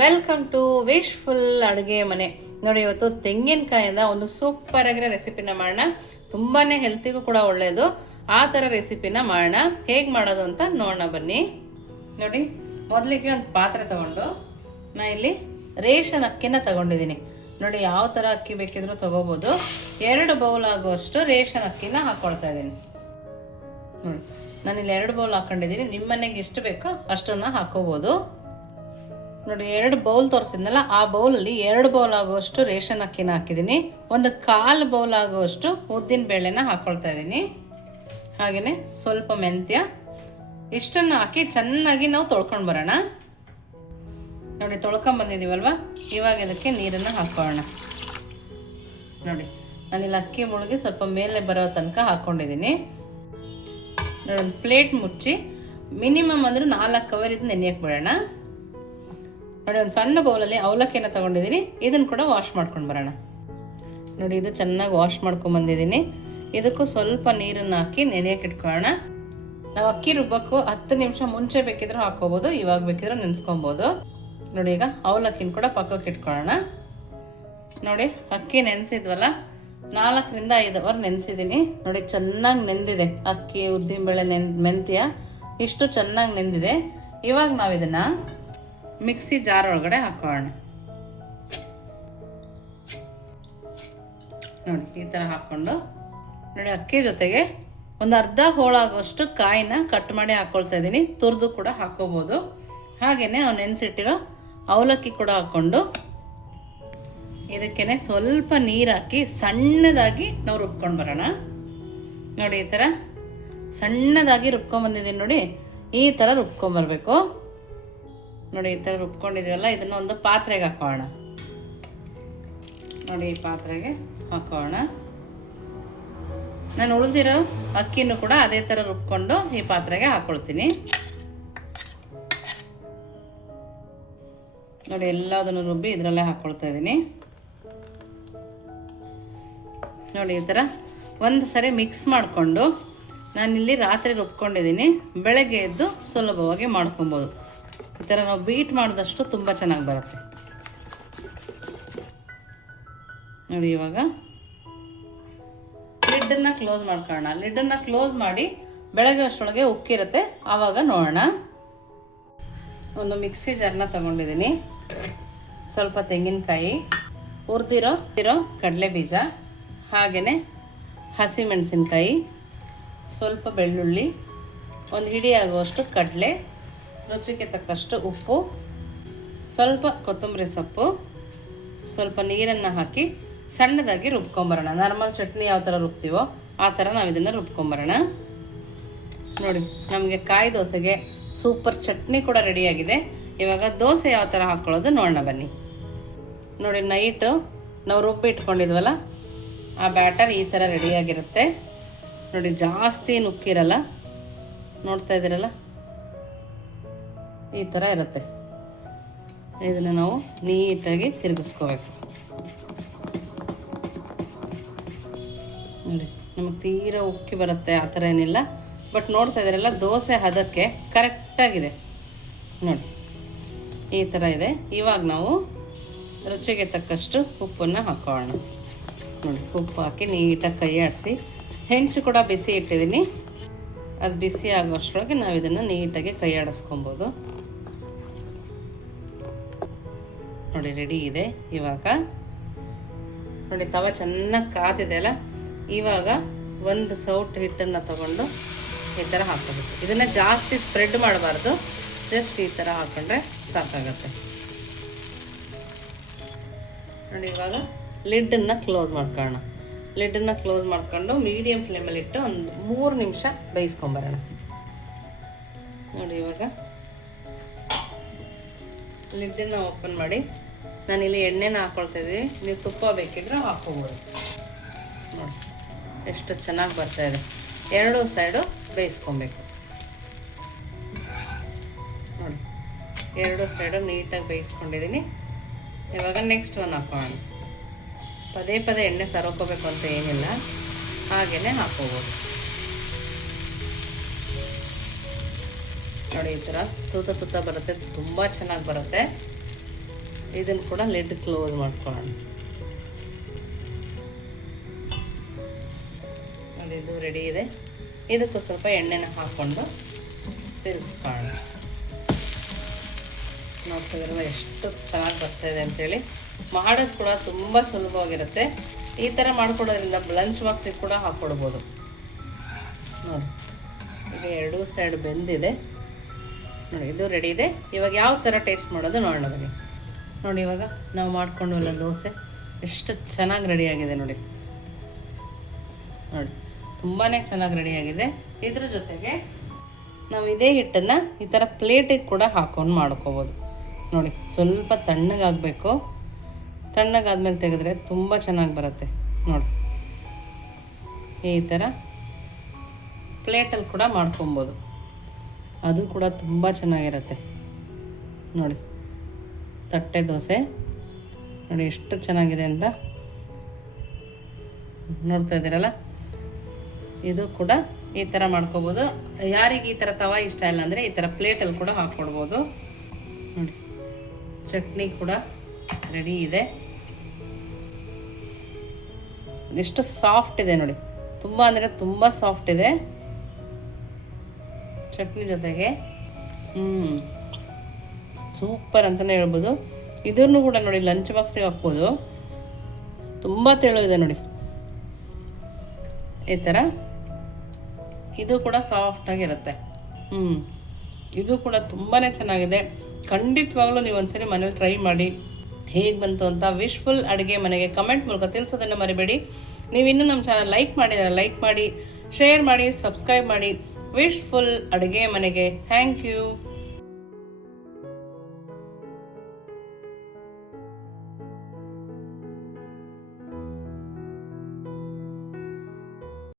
Welcome to wishful ಅಡುಗೆ ಮನೆ. ನೋಡಿ, ಇವತ್ತು ತೆಂಗಿನಕಾಯಿಂದ ಒಂದು ಸೂಪರ್ ಆಗಿರೋ ರೆಸಿಪಿನ ಮಾಡೋಣ. ತುಂಬಾ ಹೆಲ್ತಿಗೂ ಕೂಡ ಒಳ್ಳೆಯದು. ಆ ಥರ ರೆಸಿಪಿನ ಮಾಡೋಣ. ಹೇಗೆ ಮಾಡೋದು ಅಂತ ನೋಡೋಣ ಬನ್ನಿ. ನೋಡಿ, ಮೊದಲಿಗೆ ಒಂದು ಪಾತ್ರೆ ತಗೊಂಡು ನಾನು ಇಲ್ಲಿ ರೇಷನ್ ಅಕ್ಕಿನ ತಗೊಂಡಿದ್ದೀನಿ. ನೋಡಿ, ಯಾವ ಥರ ಅಕ್ಕಿ ಬೇಕಿದ್ರೂ ತಗೋಬೋದು. 2 ಬೌಲ್ ಆಗುವಷ್ಟು ರೇಷನ್ ಅಕ್ಕಿನ ಹಾಕ್ಕೊಳ್ತಾ ಇದ್ದೀನಿ. ನೋಡಿ, ನಾನಿಲ್ಲಿ 2 ಬೌಲ್ ಹಾಕ್ಕೊಂಡಿದ್ದೀನಿ. ನಿಮ್ಮ ಮನೆಗೆ ಎಷ್ಟು ಬೇಕೋ ಅಷ್ಟನ್ನು ಹಾಕೋಬೋದು. ನೋಡಿ, 2 ಬೌಲ್ ತೋರಿಸಿದ್ನಲ್ಲ, ಆ ಬೌಲಲ್ಲಿ 2 ಬೌಲ್ ಆಗುವಷ್ಟು ರೇಷನ್ ಅಕ್ಕಿನ ಹಾಕಿದ್ದೀನಿ. ಒಂದು 1/4 ಬೌಲ್ ಆಗುವಷ್ಟು ಉದ್ದಿನ ಬೇಳೆನ ಹಾಕ್ಕೊಳ್ತಾ ಇದ್ದೀನಿ. ಹಾಗೆಯೇ ಸ್ವಲ್ಪ ಮೆಂತ್ಯ, ಇಷ್ಟನ್ನು ಹಾಕಿ ಚೆನ್ನಾಗಿ ನಾವು ತೊಳ್ಕೊಂಡು ಬರೋಣ. ನೋಡಿ, ತೊಳ್ಕೊಂಬಂದಿದ್ದೀವಲ್ವ, ಇವಾಗ ಇದಕ್ಕೆ ನೀರನ್ನು ಹಾಕ್ಕೊಳ್ಳೋಣ. ನೋಡಿ, ನಾನಿಲ್ಲಿ ಅಕ್ಕಿ ಮುಳುಗಿ ಸ್ವಲ್ಪ ಮೇಲೆ ಬರೋ ತನಕ ಹಾಕ್ಕೊಂಡಿದ್ದೀನಿ. ನೋಡಿ, ಒಂದು ಪ್ಲೇಟ್ ಮುಚ್ಚಿ ಮಿನಿಮಮ್ ಅಂದರೆ 4 ಅವರ್ ಇದು ನೆನೆಯಕ್ಕೆ ಬಿಡೋಣ. ನೋಡಿ, ಒಂದು ಸಣ್ಣ ಬೌಲಲ್ಲಿ ಅವಲಕ್ಕಿನ ತೊಗೊಂಡಿದ್ದೀನಿ. ಇದನ್ನು ಕೂಡ ವಾಶ್ ಮಾಡ್ಕೊಂಡು ಬರೋಣ. ನೋಡಿ, ಇದು ಚೆನ್ನಾಗಿ ವಾಶ್ ಮಾಡ್ಕೊಂಬಂದಿದ್ದೀನಿ. ಇದಕ್ಕೂ ಸ್ವಲ್ಪ ನೀರನ್ನು ಹಾಕಿ ನೆನೆಯಕ್ಕೆ ಇಟ್ಕೊಳ್ಳೋಣ. ನಾವು ಅಕ್ಕಿ ರುಬ್ಬಕ್ಕೂ 10 ನಿಮಿಷ ಮುಂಚೆ ಬೇಕಿದ್ರೂ ಹಾಕ್ಕೋಬೋದು, ಇವಾಗ ಬೇಕಿದ್ರೂ ನೆನೆಸ್ಕೊಬೋದು. ನೋಡಿ, ಈಗ ಅವಲಕ್ಕಿನ ಕೂಡ ಪಕ್ಕಕ್ಕೆ ಇಟ್ಕೊಳ್ಳೋಣ. ನೋಡಿ, ಅಕ್ಕಿ ನೆನೆಸಿದ್ವಲ್ಲ, 4ರಿಂದ 5 ಅವರ್ ನೆನೆಸಿದ್ದೀನಿ. ನೋಡಿ, ಚೆನ್ನಾಗಿ ನೆಂದಿದೆ ಅಕ್ಕಿ, ಉದ್ದಿನಬೇಳೆ, ಮೆಂತ್ಯ ಇಷ್ಟು ಚೆನ್ನಾಗಿ ನೆಂದಿದೆ. ಇವಾಗ ನಾವು ಇದನ್ನು ಮಿಕ್ಸಿ ಜಾರ್ ಒಳಗಡೆ ಹಾಕೊಳ್ಳೋಣ. ನೋಡಿ, ಈ ಥರ ಹಾಕ್ಕೊಂಡು, ನೋಡಿ, ಅಕ್ಕಿ ಜೊತೆಗೆ ಒಂದು ಅರ್ಧ ಹೋಳಾಗುವಷ್ಟು ಕಾಯಿನ ಕಟ್ ಮಾಡಿ ಹಾಕ್ಕೊಳ್ತಾ ಇದ್ದೀನಿ. ತುರಿದು ಕೂಡ ಹಾಕೋಬೋದು. ಹಾಗೆಯೇ ನಾವು ನೆನೆಸಿಟ್ಟಿರೋ ಅವಲಕ್ಕಿ ಕೂಡ ಹಾಕ್ಕೊಂಡು ಇದಕ್ಕೇ ಸ್ವಲ್ಪ ನೀರು ಹಾಕಿ ಸಣ್ಣದಾಗಿ ನಾವು ರುಬ್ಕೊಂಡು ಬರೋಣ. ನೋಡಿ, ಈ ಥರ ಸಣ್ಣದಾಗಿ ರುಬ್ಕೊಂಬಂದಿದ್ದೀನಿ. ನೋಡಿ, ಈ ಥರ ರುಬ್ಕೊಂಬರ್ಬೇಕು. ನೋಡಿ, ಈ ಥರ ರುಬ್ಕೊಂಡಿದ್ದೀವಲ್ಲ, ಇದನ್ನು ಒಂದು ಪಾತ್ರೆಗೆ ಹಾಕೋಣ. ನೋಡಿ, ಈ ಪಾತ್ರೆಗೆ ಹಾಕೋಣ. ನಾನು ಉಳಿದಿರೋ ಅಕ್ಕಿನೂ ಕೂಡ ಅದೇ ಥರ ರುಬ್ಕೊಂಡು ಈ ಪಾತ್ರೆಗೆ ಹಾಕ್ಕೊಳ್ತೀನಿ. ನೋಡಿ, ಎಲ್ಲದನ್ನು ರುಬ್ಬಿ ಇದರಲ್ಲೇ ಹಾಕ್ಕೊಳ್ತಾ ಇದ್ದೀನಿ. ನೋಡಿ, ಈ ಥರ ಒಂದು ಸರಿ ಮಿಕ್ಸ್ ಮಾಡಿಕೊಂಡು ನಾನಿಲ್ಲಿ ರಾತ್ರಿ ರುಬ್ಕೊಂಡಿದ್ದೀನಿ. ಬೆಳಗ್ಗೆ ಎದ್ದು ಸುಲಭವಾಗಿ ಮಾಡ್ಕೊಬೋದು. ಈ ಥರ ನಾವು ಬೀಟ್ ಮಾಡಿದಷ್ಟು ತುಂಬ ಚೆನ್ನಾಗಿ ಬರುತ್ತೆ. ನೋಡಿ, ಇವಾಗ ಲಿಡ್ಡನ್ನು ಕ್ಲೋಸ್ ಮಾಡ್ಕೊಳ್ಳೋಣ. ಲಿಡ್ಡನ್ನು ಕ್ಲೋಸ್ ಮಾಡಿ ಬೆಳಗ್ಗೆ ಅಷ್ಟರೊಳಗೆ ಉಕ್ಕಿರುತ್ತೆ, ಆವಾಗ ನೋಡೋಣ. ಒಂದು ಮಿಕ್ಸಿ ಜಾರ್ನ ತಗೊಂಡಿದ್ದೀನಿ. ಸ್ವಲ್ಪ ತೆಂಗಿನಕಾಯಿ, ಹುರಿದಿರೋ ಕಡಲೆ ಬೀಜ, ಹಾಗೆಯೇ ಹಸಿಮೆಣಸಿನ್ಕಾಯಿ, ಸ್ವಲ್ಪ ಬೆಳ್ಳುಳ್ಳಿ, ಒಂದು ಹಿಡಿ ಆಗುವಷ್ಟು ಕಡಲೆ, ರುಚಿಗೆ ತಕ್ಕಷ್ಟು ಉಪ್ಪು, ಸ್ವಲ್ಪ ಕೊತ್ತಂಬರಿ ಸೊಪ್ಪು, ಸ್ವಲ್ಪ ನೀರನ್ನು ಹಾಕಿ ಸಣ್ಣದಾಗಿ ರುಬ್ಕೊಂಬರೋಣ. ನಾರ್ಮಲ್ ಚಟ್ನಿ ಯಾವ ಥರ ರುಬ್ತೀವೋ ಆ ಥರ ನಾವು ಇದನ್ನು ರುಬ್ಕೊಂಬರೋಣ. ನೋಡಿ, ನಮಗೆ ಕಾಯಿ ದೋಸೆಗೆ ಸೂಪರ್ ಚಟ್ನಿ ಕೂಡ ರೆಡಿಯಾಗಿದೆ. ಇವಾಗ ದೋಸೆ ಯಾವ ಥರ ಹಾಕ್ಕೊಳ್ಳೋದು ನೋಡೋಣ ಬನ್ನಿ. ನೋಡಿ, ನೈಟು ನಾವು ರುಬ್ಬಿ ಇಟ್ಕೊಂಡಿದ್ವಲ್ಲ, ಆ ಬ್ಯಾಟರ್ ಈ ಥರ ರೆಡಿಯಾಗಿರುತ್ತೆ. ನೋಡಿ, ಜಾಸ್ತಿ ನುಕ್ಕಿರಲ್ಲ, ನೋಡ್ತಾ ಇದ್ದೀರಲ್ಲ, ಈ ಥರ ಇರುತ್ತೆ. ಇದನ್ನು ನಾವು ನೀಟಾಗಿ ತಿರುಗಿಸ್ಕೋಬೇಕು. ನೋಡಿ, ನಮಗೆ ತೀರಾ ಉಕ್ಕಿ ಬರುತ್ತೆ, ಆ ಥರ ಏನಿಲ್ಲ. ಬಟ್ ನೋಡ್ತಾ ಇದ್ದೀರಲ್ಲ, ದೋಸೆ ಹದಕ್ಕೆ ಕರೆಕ್ಟಾಗಿದೆ. ನೋಡಿ, ಈ ಥರ ಇದೆ. ಇವಾಗ ನಾವು ರುಚಿಗೆ ತಕ್ಕಷ್ಟು ಉಪ್ಪನ್ನು ಹಾಕೋಣ. ನೋಡಿ, ಉಪ್ಪು ಹಾಕಿ ನೀಟಾಗಿ ಕೈ ಆಡಿಸಿ, ಹೆಂಚು ಕೂಡ ಬಿಸಿ ಇಟ್ಟಿದ್ದೀನಿ. ಅದು ಬಿಸಿ ಆಗೋಷ್ಟರೊಳಗೆ ನಾವು ಇದನ್ನು ನೀಟಾಗಿ ಕೈ ಆಡಿಸ್ಕೊಬೋದು. ನೋಡಿ, ರೆಡಿ ಇದೆ. ಇವಾಗ ನೋಡಿ, ತವ ಚೆನ್ನಾಗಿ ಕಾದಿದೆ ಅಲ್ಲ, ಇವಾಗ ಒಂದು ಸೌಟ್ ಹಿಟ್ಟನ್ನು ತಗೊಂಡು ಈ ಥರ ಹಾಕೋಬೇಕು. ಇದನ್ನು ಜಾಸ್ತಿ ಸ್ಪ್ರೆಡ್ ಮಾಡಬಾರ್ದು, ಜಸ್ಟ್ ಈ ಥರ ಹಾಕೊಂಡ್ರೆ ಸಾಕಾಗತ್ತೆ. ನೋಡಿ, ಇವಾಗ ಲಿಡ್ಡನ್ನು ಕ್ಲೋಸ್ ಮಾಡ್ಕೊಳ್ಳೋಣ. ಲಿಡ್ಡನ್ನು ಕ್ಲೋಸ್ ಮಾಡ್ಕೊಂಡು ಮೀಡಿಯಮ್ ಫ್ಲೇಮಲ್ಲಿ ಇಟ್ಟು ಒಂದು 3 ನಿಮಿಷ ಬೇಯಿಸ್ಕೊಂಬರೋಣ. ನೋಡಿ, ಇವಾಗ ಲಿಡ್ಡನ್ನು ಓಪನ್ ಮಾಡಿ ನಾನಿಲ್ಲಿ ಎಣ್ಣೆನ ಹಾಕ್ಕೊಳ್ತಾ ಇದ್ದೀವಿ. ನೀವು ತುಪ್ಪ ಬೇಕಿದ್ರೆ ಹಾಕ್ಕೋಬೋದು. ನೋಡಿ, ಎಷ್ಟು ಚೆನ್ನಾಗಿ ಬರ್ತಾಯಿದೆ. 2 ಸೈಡು ಬೇಯಿಸ್ಕೊಬೇಕು. ನೋಡಿ, 2 ಸೈಡು ನೀಟಾಗಿ ಬೇಯಿಸ್ಕೊಂಡಿದ್ದೀನಿ. ಇವಾಗ ನೆಕ್ಸ್ಟ್ ಒನ್ ಹಾಕೋಣ. ಪದೇ ಪದೇ ಎಣ್ಣೆ ಸರೋಕೋಬೇಕು ಅಂತ ಏನಿಲ್ಲ, ಹಾಗೆಯೇ ಹಾಕೋಬೋದು. ನೋಡಿ, ಈ ಥರ ತೂತ ಬರುತ್ತೆ, ತುಂಬ ಚೆನ್ನಾಗಿ ಬರುತ್ತೆ. ಇದನ್ನು ಕೂಡ ಲಿಡ್ ಕ್ಲೋಸ್ ಮಾಡ್ಕೊಳ್ಳೋಣ. ನೋಡಿ ಇದು ರೆಡಿ ಇದೆ. ಇದಕ್ಕೂ ಸ್ವಲ್ಪ ಎಣ್ಣೆನ ಹಾಕ್ಕೊಂಡು ತಿರುಗಿಸ್ಕೊಳ್ಳೋಣ. ನೋಡ್ತಿದ್ರಲ್ಲ ಎಷ್ಟು ಚೆನ್ನಾಗಿ ಬರ್ತಾಯಿದೆ ಅಂತೇಳಿ. ಮಾಡೋದು ಕೂಡ ತುಂಬ ಸುಲಭವಾಗಿರುತ್ತೆ. ಈ ಥರ ಮಾಡ್ಕೊಡೋದ್ರಿಂದ ಲಂಚ್ ಬಾಕ್ಸಿಗೆ ಕೂಡ ಹಾಕ್ಕೊಡ್ಬೋದು. ನೋಡಿ ಈಗ ಎರಡೂ ಸೈಡ್ ಬೆಂದಿದೆ. ನೋಡಿ ಇದು ರೆಡಿ ಇದೆ. ಇವಾಗ ಯಾವ ಥರ ಟೇಸ್ಟ್ ಮಾಡೋದು ನೋಡೋಣ ಬನ್ನಿ. ನೋಡಿ ಇವಾಗ ನಾವು ಮಾಡ್ಕೊಂಡವಲ್ಲ ದೋಸೆ ಎಷ್ಟು ಚೆನ್ನಾಗಿ ರೆಡಿಯಾಗಿದೆ ನೋಡಿ. ನೋಡಿ ತುಂಬಾ ಚೆನ್ನಾಗಿ ರೆಡಿಯಾಗಿದೆ. ಇದ್ರ ಜೊತೆಗೆ ನಾವು ಇದೇ ಹಿಟ್ಟನ್ನು ಈ ಥರ ಪ್ಲೇಟಿಗೆ ಕೂಡ ಹಾಕೊಂಡು ಮಾಡ್ಕೋಬೋದು. ನೋಡಿ ಸ್ವಲ್ಪ ತಣ್ಣಗಾಗಬೇಕು. ತಣ್ಣಗಾದ್ಮೇಲೆ ತೆಗೆದ್ರೆ ತುಂಬ ಚೆನ್ನಾಗಿ ಬರುತ್ತೆ. ನೋಡಿ ಈ ಥರ ಪ್ಲೇಟಲ್ಲಿ ಕೂಡ ಮಾಡ್ಕೊಬೋದು. ಅದು ಕೂಡ ತುಂಬ ಚೆನ್ನಾಗಿರುತ್ತೆ. ನೋಡಿ ತಟ್ಟೆ ದೋಸೆ ನೋಡಿ ಎಷ್ಟು ಚೆನ್ನಾಗಿದೆ ಅಂತ ನೋಡ್ತಾ ಇದ್ದೀರಲ್ಲ. ಇದು ಕೂಡ ಈ ಥರ ಮಾಡ್ಕೋಬೋದು. ಯಾರಿಗೆ ಈ ಥರ ತವಾ ಇಷ್ಟ ಇಲ್ಲ ಅಂದರೆ ಈ ಥರ ಪ್ಲೇಟಲ್ಲಿ ಕೂಡ ಹಾಕ್ಕೊಡ್ಬೋದು. ನೋಡಿ ಚಟ್ನಿ ಕೂಡ ರೆಡಿ ಇದೆ. ಎಷ್ಟು ಸಾಫ್ಟ್ ಇದೆ ನೋಡಿ. ತುಂಬ ಅಂದರೆ ತುಂಬ ಸಾಫ್ಟ್ ಇದೆ. ಚಟ್ನಿ ಜೊತೆಗೆ ಸೂಪರ್ ಅಂತಲೇ ಹೇಳ್ಬೋದು. ಇದನ್ನು ಕೂಡ ನೋಡಿ ಲಂಚ್ ಬಾಕ್ಸಿಗೆ ಹಾಕ್ಬೋದು. ತುಂಬ ತೆಳು ಇದೆ ನೋಡಿ ಈ ಥರ. ಇದು ಕೂಡ ಸಾಫ್ಟಾಗಿರುತ್ತೆ. ಇದು ಕೂಡ ತುಂಬಾ ಚೆನ್ನಾಗಿದೆ. ಖಂಡಿತವಾಗ್ಲೂ ನೀವು ಒಂದ್ಸರಿ ಮನೇಲಿ ಟ್ರೈ ಮಾಡಿ ಹೇಗೆ ಬಂತು ಅಂತ. ವಿಶ್ಫುಲ್ ಅಡುಗೆ ಮನೆಗೆ ಕಮೆಂಟ್ ಮೂಲಕ ತಿಳಿಸೋದನ್ನು ಮರಿಬೇಡಿ. ನೀವು ಇನ್ನೂ ನಮ್ಮ ಚಾನಲ್ ಲೈಕ್ ಮಾಡಿದರೆ ಲೈಕ್ ಮಾಡಿ, ಶೇರ್ ಮಾಡಿ, ಸಬ್ಸ್ಕ್ರೈಬ್ ಮಾಡಿ. ವಿಶ್ಫುಲ್ ಅಡುಗೆ ಮನೆಗೆ ಥ್ಯಾಂಕ್ ಯು.